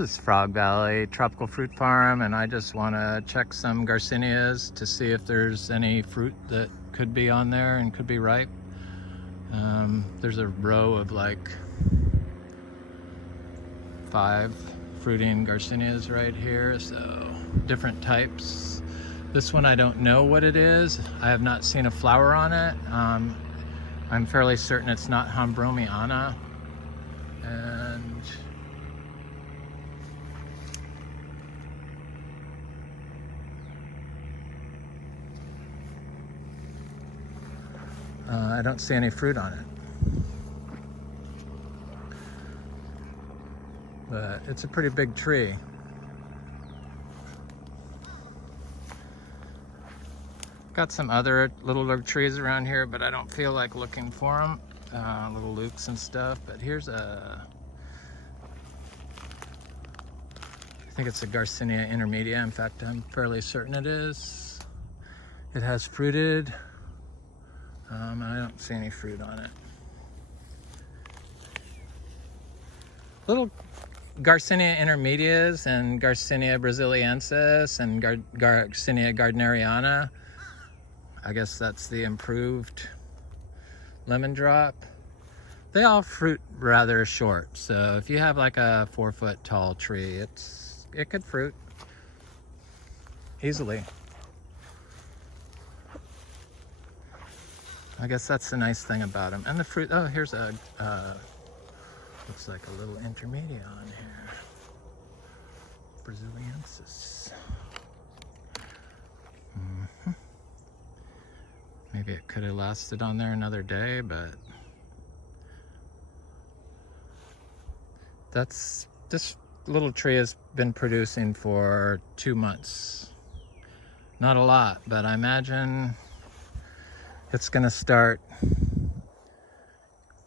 is Frog Valley Tropical Fruit Farm, and I just want to check some Garcinias to see if there's any fruit that could be on there and could be ripe. There's a row of like 5 fruiting Garcinias right here, so different types. This one I don't know what it is. I have not seen a flower on it. I'm fairly certain it's not Hambromiana. And I don't see any fruit on it. But it's a pretty big tree. Got some other little trees around here, but I don't feel like looking for them. Little Lucs and stuff. But here's I think it's a Garcinia intermedia. In fact, I'm fairly certain it is. It has fruited. I don't see any fruit on it. Little Garcinia intermedias and Garcinia brasiliensis and Garcinia gardneriana. I guess that's the improved lemon drop. They all fruit rather short, so if you have like a 4-foot tall tree, it could fruit easily. I guess that's the nice thing about them. And the fruit, oh, here's a looks like a little intermedia on here. Brasiliensis. Maybe it could have lasted on there another day, but this little tree has been producing for 2 months. Not a lot, but I imagine it's gonna start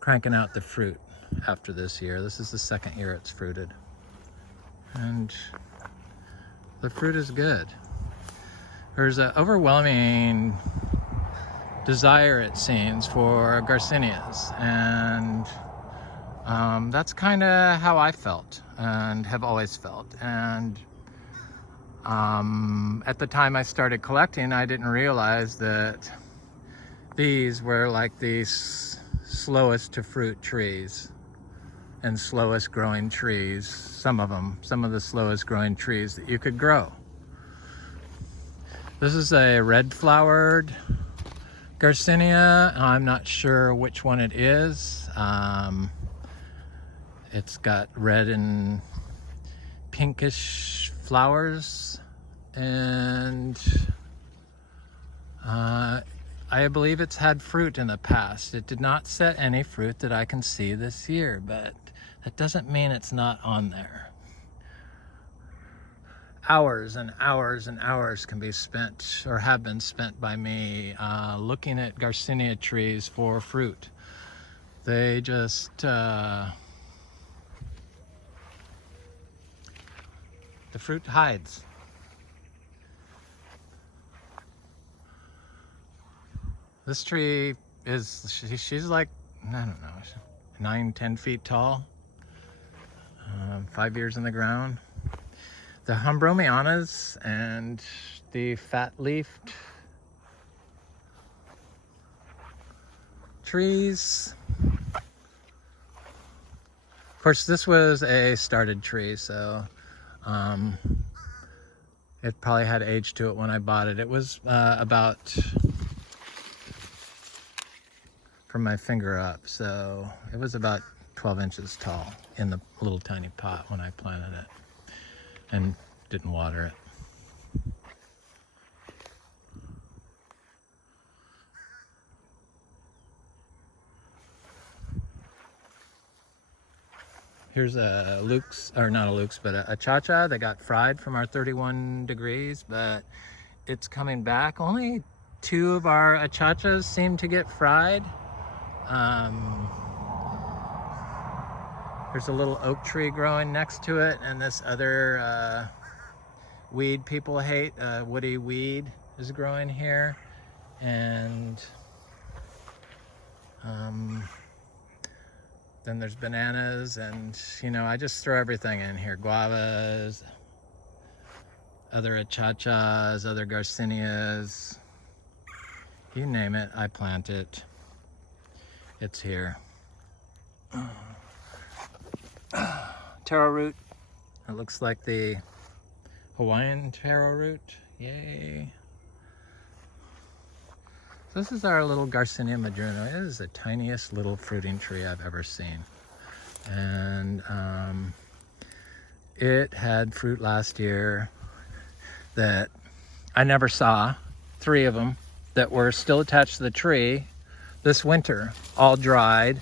cranking out the fruit after this year. This is the 2nd year it's fruited. And the fruit is good. There's an overwhelming desire, it seems, for Garcinias, and that's kind of how I felt and have always felt. And at the time I started collecting, I didn't realize that these were like these slowest to fruit trees and slowest growing trees. Some of the slowest growing trees that you could grow. This is a red flowered Garcinia. I'm not sure which one it is. It's got red and pinkish flowers, and I believe it's had fruit in the past. It did not set any fruit that I can see this year, but that doesn't mean it's not on there. Hours and hours and hours can be spent, or have been spent by me, looking at Garcinia trees for fruit. They just the fruit hides. This tree is, she's like, I don't know, 9-10 feet tall, 5 years in the ground. The Hambromianas and the fat-leafed trees. Of course, this was a started tree, so it probably had age to it when I bought it. It was about from my finger up, so it was about 12 inches tall in the little tiny pot when I planted it and didn't water it. Here's a Lucs, or not a Lucs, but a Achacha that got fried from our 31 degrees, but it's coming back. Only 2 of our Achachas seem to get fried. There's a little oak tree growing next to it, and this other weed people hate, woody weed, is growing here. And Then there's bananas, and you know, I just throw everything in here. Guavas, other achachas, other garcinias, you name it, I plant it. It's here. Taro root. It looks like the Hawaiian taro root. Yay. This is our little Garcinia Madruno. It is the tiniest little fruiting tree I've ever seen. And it had fruit last year that I never saw. 3 of them that were still attached to the tree this winter, all dried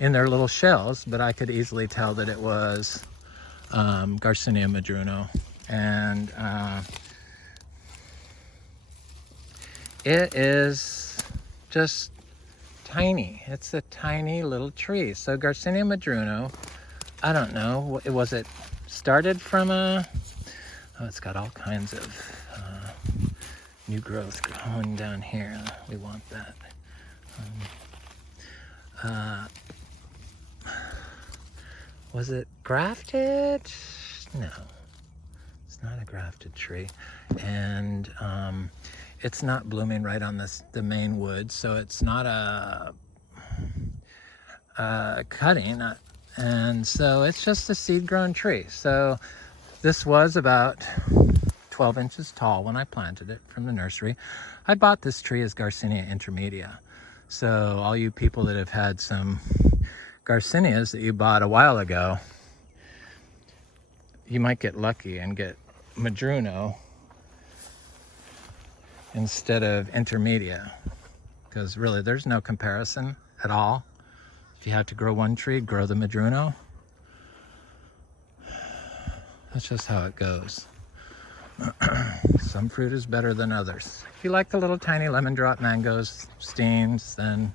in their little shells, but I could easily tell that it was Garcinia Madruno. And it is just tiny. It's a tiny little tree. So Garcinia Madruno, I don't know, was it started from a, oh, it's got all kinds of new growth going down here. We want that. Was it grafted? No, it's not a grafted tree. And it's not blooming right on the main wood, so it's not a cutting, and so it's just a seed-grown tree. So this was about 12 inches tall when I planted it from the nursery. I bought this tree as Garcinia intermedia. So all you people that have had some Garcinias that you bought a while ago, you might get lucky and get Madruno instead of intermedia, because really there's no comparison at all. If you have to grow one tree, grow the Madruno. That's just how it goes. Some fruit is better than others. If you like the little tiny lemon drop mangoes, steams, then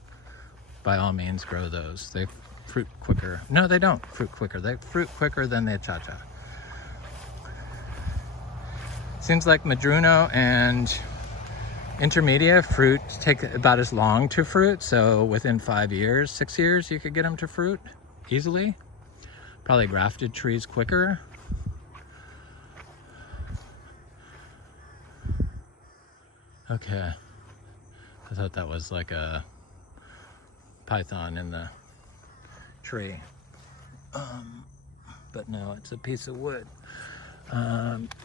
by all means grow those. They fruit quicker. No, they don't fruit quicker. They fruit quicker than the achacha. Seems like Madruno and intermedia fruit take about as long to fruit. So within 5 years, 6 years, you could get them to fruit easily. Probably grafted trees quicker. Okay, I thought that was like a python in the tree, but no, it's a piece of wood.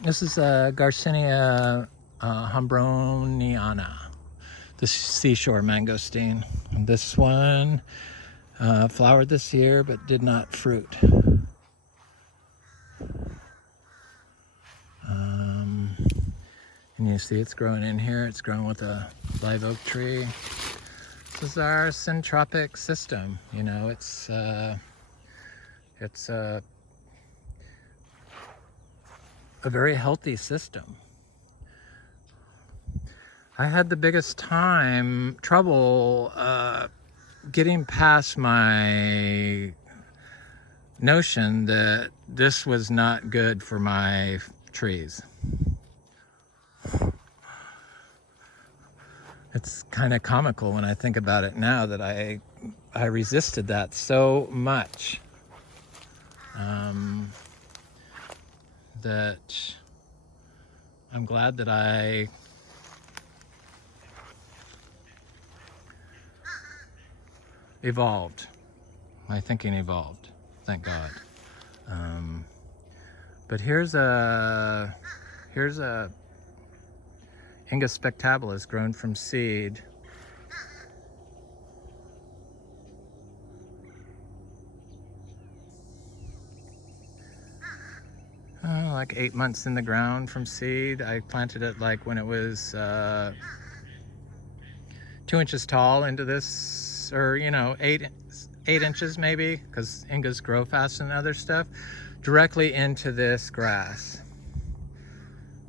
This is a Garcinia humbroniana, the seashore mangosteen. And this one flowered this year but did not fruit. And you see it's growing in here. It's growing with a live oak tree. This is our syntropic system. You know, it's a very healthy system. I had the biggest trouble getting past my notion that this was not good for my trees. It's kind of comical when I think about it now that I resisted that so much, that I'm glad that I evolved. My thinking evolved, thank God. But here's a Inga spectabilis grown from seed. Like 8 months in the ground from seed. I planted it like when it was 2 inches tall into this, or you know, 8 inches maybe, because Ingas grow faster than other stuff, directly into this grass.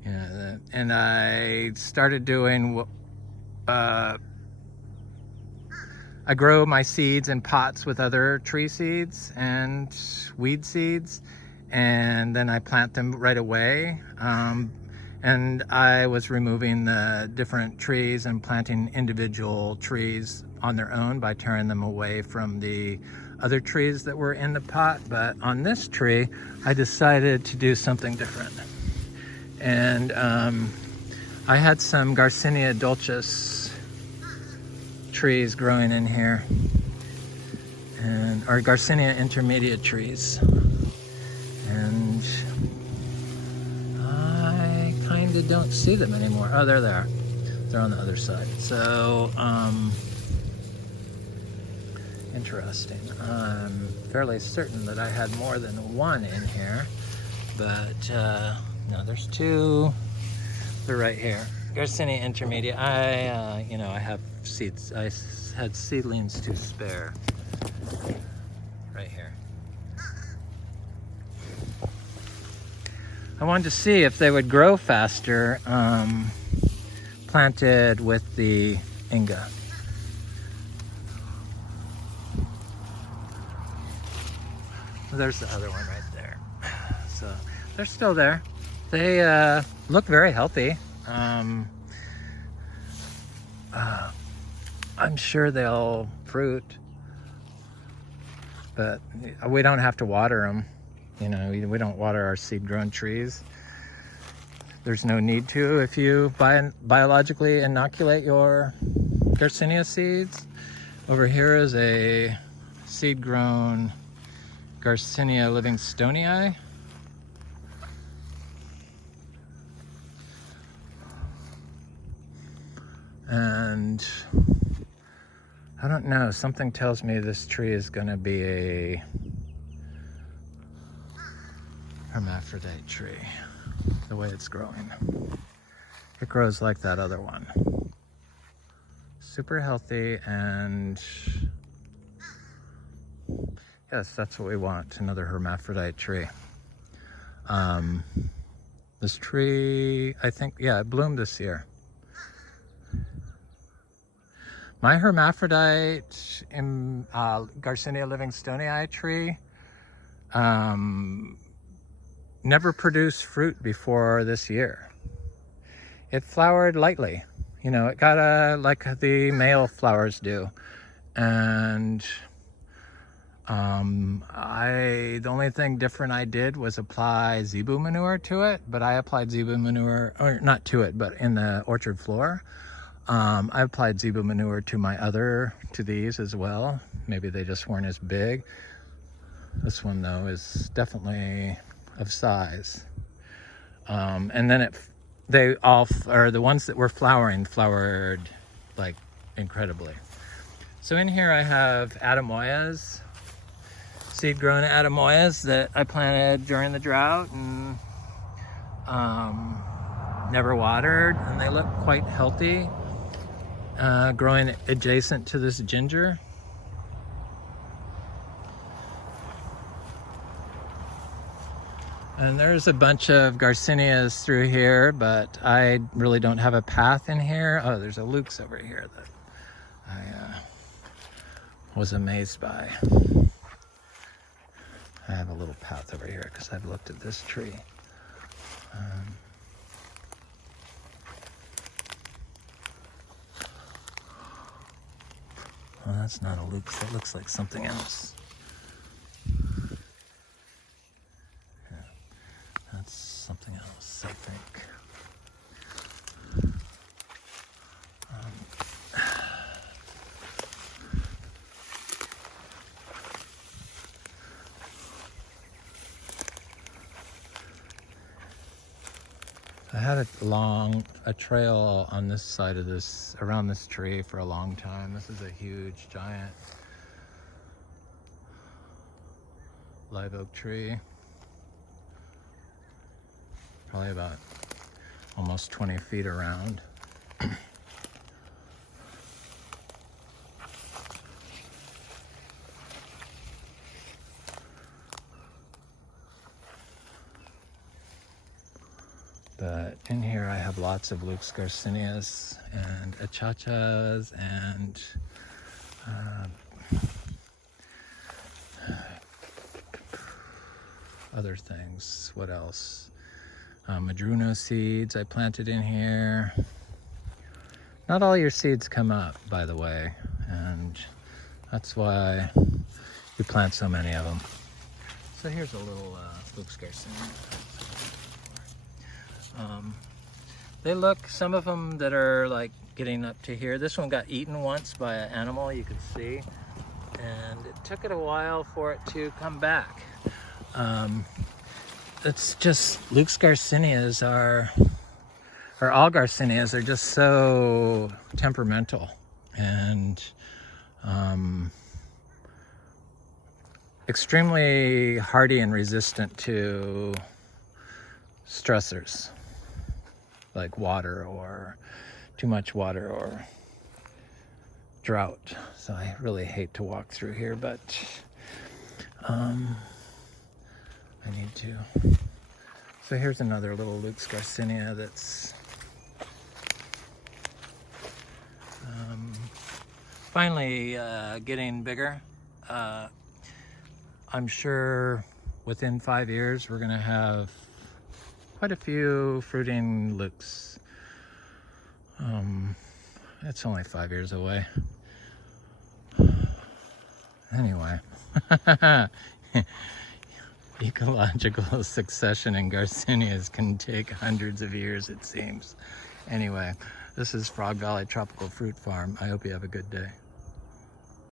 Yeah, and I started doing, I grow my seeds in pots with other tree seeds and weed seeds, and then I plant them right away. And I was removing the different trees and planting individual trees on their own by tearing them away from the other trees that were in the pot, but on this tree, I decided to do something different. And I had some Garcinia dulces trees growing in here, and or Garcinia intermedia trees, and I kind of don't see them anymore. Oh, they're there. They're on the other side. So interesting. I'm fairly certain that I had more than one in here, but no, there's two. They're right here. Garcinia intermedia. I have seeds. I had seedlings to spare. Right here. I wanted to see if they would grow faster planted with the Inga. There's the other one right there. So they're still there. They look very healthy. I'm sure they'll fruit, but we don't have to water them. You know, we don't water our seed-grown trees. There's no need to if you biologically inoculate your Garcinia seeds. Over here is a seed-grown Garcinia Livingstonia. And I don't know, something tells me this tree is going to be a hermaphrodite tree, the way it's growing. It grows like that other one. Super healthy, and yes, that's what we want, another hermaphrodite tree. This tree, I think, yeah, it bloomed this year. My hermaphrodite in Garcinia Livingstonia tree never produced fruit before this year. It flowered lightly. You know, it got like the male flowers do. And the only thing different I did was apply zebu manure to it, but I applied zebu manure, or not to it, but in the orchard floor. I applied zebu manure to these as well. Maybe they just weren't as big. This one though is definitely of size. And then the ones that were flowering flowered like incredibly. So in here I have Adamoyas, seed-grown Adamoyas that I planted during the drought and never watered, and they look quite healthy. Growing adjacent to this ginger. And there's a bunch of Garcinias through here, but I really don't have a path in here. Oh, there's a Lucs over here that I was amazed by. I have a little path over here because I've looked at this tree. Well, that's not a Lucs, that looks like something else. Yeah, that's something else, I think. I had a trail on this side of around this tree for a long time. This is a huge, giant live oak tree. Probably about almost 20 feet around. But in here I have lots of Lucs Garcinias and Achachas and other things. What else? Madruno seeds I planted in here. Not all your seeds come up, by the way, and that's why we plant so many of them. So here's a little Lucs Garcinia. They look, some of them that are like getting up to here. This one got eaten once by an animal, you can see. And it took it a while for it to come back. It's just, Lucs Garcinias are, or all Garcinias are just so temperamental and extremely hardy and resistant to stressors like water or too much water or drought. So I really hate to walk through here, but I need to. So here's another little Lucs Garcinia that's finally getting bigger. I'm sure within 5 years we're gonna have quite a few fruiting Lucs. It's only 5 years away. Anyway, ecological succession in Garcinias can take hundreds of years, it seems. Anyway, this is Frog Valley Tropical Fruit Farm. I hope you have a good day.